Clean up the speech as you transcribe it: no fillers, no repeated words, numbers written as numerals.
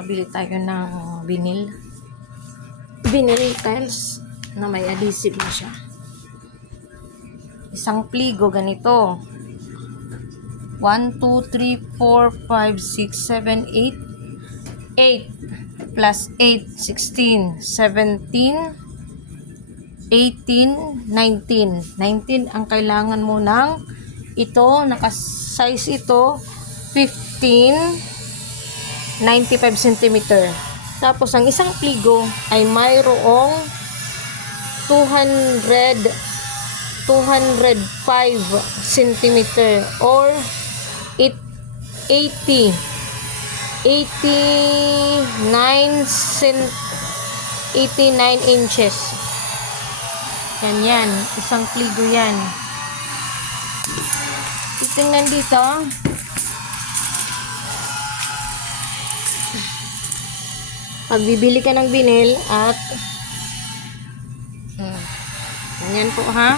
nakabili tayo ng vinyl tiles na may adhesive na siya. Isang pligo ganito. 1, 2, 3, 4, 5, 6, 7, 8. 8 plus 8, 16, 17, 18, 19. 19 ang kailangan mo ng ito. Naka-size ito 15, 95 cm. Tapos ang isang pligo ay mayroong 205 cm or 89 inches. Yan. Isang pligo yan. Tingnan dito. Pag bibili ka ng vinyl at ganyan po ha.